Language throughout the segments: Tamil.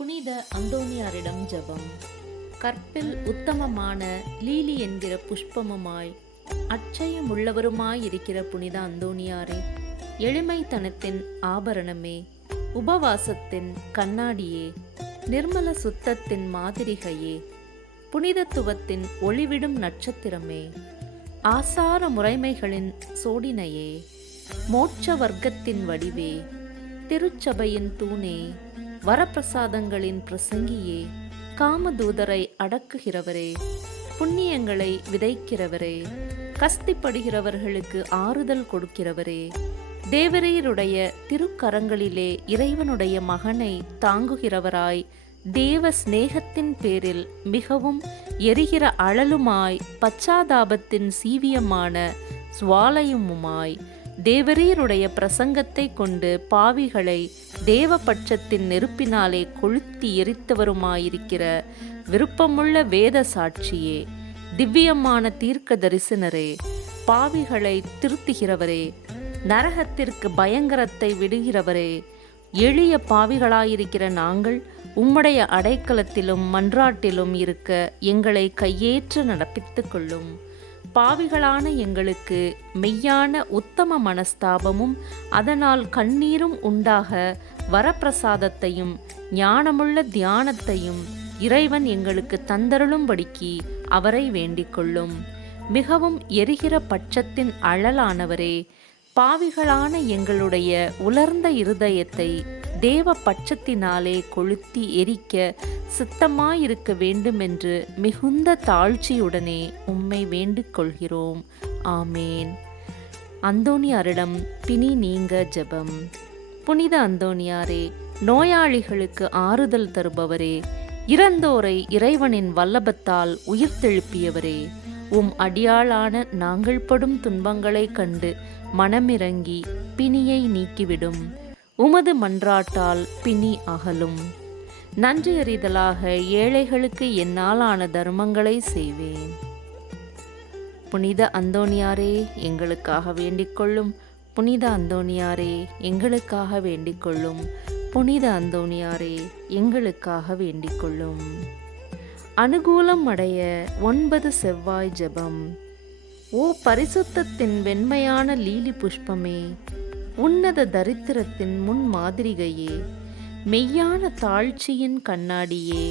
புனித அந்தோணியாரிடம் ஜெபம். கற்பில் உத்தமமான லீலி என்கிற புஷ்பமுமாய் அட்சயமுள்ளவருமாயிருக்கிற புனித அந்தோணியாரே, எளிமைத்தனத்தின் ஆபரணமே, உபவாசத்தின் கண்ணாடியே, நிர்மல சுத்தத்தின் மாதிரிகையே, புனிதத்துவத்தின் ஒளிவிடும் நட்சத்திரமே, ஆசார முறைமைகளின் சோடினையே, மோட்ச வர்க்கத்தின் வடிவே, திருச்சபையின் தூணே, வரப்பிரசாதங்களின் பிரசங்கியே, காமதூதரை அடக்குகிறவரே, புண்ணியங்களை விதைக்கிறவரே, கஸ்திப்படுகிறவர்களுக்கு ஆறுதல் கொடுக்கிறவரே, தேவரீருடைய திருக்கரங்களிலே இறைவனுடைய மகனை தாங்குகிறவராய், தேவ சிநேகத்தின் பேரில் மிகவும் எரிகிற அழலுமாய், பச்சாதாபத்தின் சீவியமான சுவாலையுமாய், தேவரீருடைய பிரசங்கத்தை கொண்டு பாவிகளை தேவபட்சத்தின் நெருப்பினாலே கொளுத்தி எரித்தவருமாயிருக்கிற விருப்பமுள்ள வேத சாட்சியே, திவ்யமான தீர்க்க தரிசனரே, பாவிகளை திருத்துகிறவரே, நரகத்திற்கு பயங்கரத்தை விடுகிறவரே, எளிய பாவிகளாயிருக்கிற நாங்கள் உம்முடைய அடைக்கலத்திலும் மன்றாட்டிலும் இருக்க எங்களை கையேற்று நடப்பித்துக் கொள்ளும். பாவிகளான எங்களுக்கு மெய்யான உத்தம மனஸ்தாபமும் அதனால் கண்ணீரும் உண்டாக வரப்பிரசாதத்தையும் ஞானமுள்ள தியானத்தையும் இறைவன் எங்களுக்கு தந்தருளும்படிக்கு அவரை வேண்டிக் கொள்ளும். மிகவும் எரிகிற பட்சத்தின் அழலானவரே, பாவிகளான எங்களுடைய உலர்ந்த இருதயத்தை தேவ பட்சத்தினாலே கொளுத்தி எரிக்க சித்தமாயிருக்க வேண்டுமென்று மிகுந்த தாழ்ச்சியுடனே உம்மை வேண்டிக் கொள்கிறோம். ஆமேன். அந்தோணியாரிடம் பிணி நீங்க ஜெபம். புனித அந்தோணியாரே, நோயாளிகளுக்கு ஆறுதல் தருபவரே, இறந்தோரை இறைவனின் வல்லபத்தால் உயிர்த்தெழுப்பியவரே, உம் அடியாளான நாங்கள் படும் துன்பங்களைக் கண்டு மனமிறங்கி பிணியை நீக்கிவிடும். உமது மன்றாட்டால் பிணி அகலும். நன்றியறிதலாக ஏழைகளுக்கு என்னாலான தர்மங்களை செய்வேன். புனித அந்தோணியாரே, எங்களுக்காக வேண்டிக் கொள்ளும். புனித அந்தோணியாரே, எங்களுக்காக வேண்டிக் கொள்ளும். புனித அந்தோணியாரே, எங்களுக்காக வேண்டிக் கொள்ளும். அனுகூலம் அடைய 9 செவ்வாய் ஜெபம். ஓ பரிசுத்தத்தின் வெண்மையான லீலி புஷ்பமே, உன்னத தரித்திரத்தின் முன் மாதிரிகையே, மெய்யான தாழ்ச்சியின் கண்ணாடியே,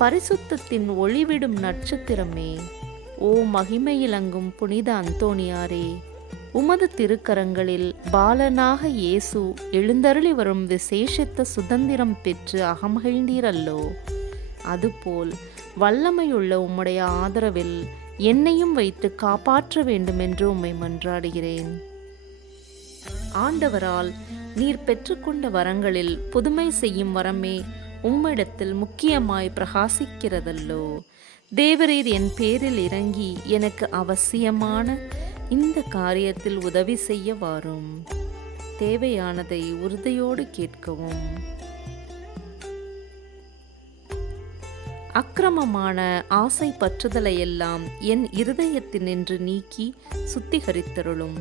பரிசுத்தத்தின் ஒளிவிடும் நட்சத்திரமே, ஓ மகிமையிலங்கும் புனித அந்தோணியாரே, உமது திருக்கரங்களில் பாலனாக இயேசு எழுந்தருளி வரும் விசேஷித்த சுதந்திரம் பெற்று அகமகிழ்ந்தீரல்லோ, அதுபோல் வல்லமையுள்ள உம்முடைய ஆதரவில் என்னையும் வைத்து காப்பாற்ற வேண்டுமென்று உம்மை மன்றாடுகிறேன். ஆண்டவரால் நீர் பெற்றுக்கொண்ட வரங்களில் புதுமை செய்யும் வரமே உம்மிடத்தில் முக்கியமாய் பிரகாசிக்கிறதல்லோ. தேவரீர் என் பேரில் இறங்கி எனக்கு அவசியமான இந்த காரியத்தில் உதவி செய்ய வாரும். தேவையானதை உறுதியோடு கேட்கவும். அக்கிரமமான ஆசை பற்றுதலையெல்லாம் என் இருதயத்தினின்று நீக்கி சுத்திகரித்தருளும்.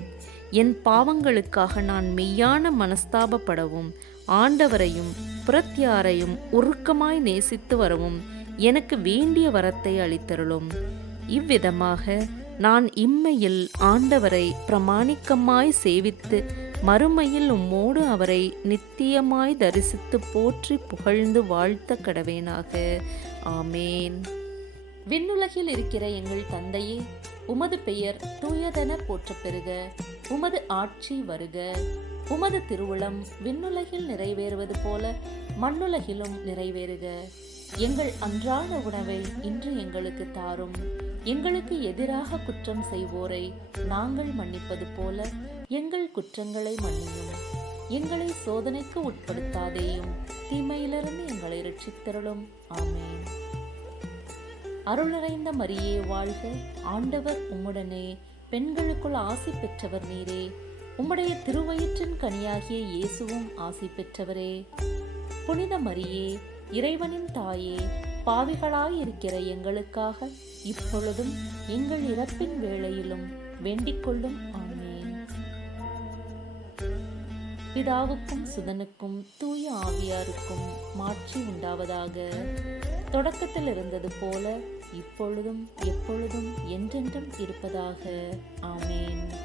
என் பாவங்களுக்காக நான் மெய்யான மனஸ்தாபப்படவும் ஆண்டவரையும் புறத்தியாரையும் உருக்கமாய் நேசித்து வரவும் எனக்கு வேண்டிய வரத்தை அளித்தருளும். இவ்விதமாக நான் இம்மையில் ஆண்டவரை பிரமாணிக்கமாய் சேவித்து மறுமையில் உம்மோடு அவரை நித்தியமாய் தரிசித்து போற்றி புகழ்ந்து வாழ்த்த கடவேனாக. ஆமேன். விண்ணுலகில் இருக்கிற எங்கள் தந்தையே, உமது பெயர் தூயதென போற்றப் பெறுக. உமது ஆட்சி வருக. உமது திருவுளம் விண்ணுலகில் நிறைவேறுவது போல மண்ணுலகிலும் நிறைவேறுக. எங்கள் அன்றாட உணவை இன்று எங்களுக்கு தாரும். எங்களுக்கு எதிராக குற்றம் செய்வோரை நாங்கள் மன்னிப்பது போல எங்கள் குற்றங்களை மன்னியும். எங்களை சோதனைக்கு உட்படுத்தாதேயும், தீமையிலிருந்து எங்களை ரட்சித்தருளும். ஆமேன். அருள் நிறைந்த மரியே வாழ்க. ஆண்டவர் உம்முடனே, பெண்களுக்குள் ஆசி பெற்றவர் நீரே. உம்முடைய திருவயிற்றின் கனியாகிய இயேசுவும் ஆசி பெற்றவரே. புனித மரியே, இறைவனின் தாயே, பாவிகளாயிருக்கிற எங்களுக்காக இப்பொழுதும் எங்கள் இறப்பின் வேளையிலும் வேண்டிக் கொள்ளும். ஆமென். பிதாவுக்கும் சுதனுக்கும் தூய ஆவியாருக்கும் மாட்சி உண்டாவதாக. தொடக்கத்தில் இருந்தது போல இப்பொழுதும் எப்பொழுதும் என்றென்றும் இருப்பதாக. ஆமேன்.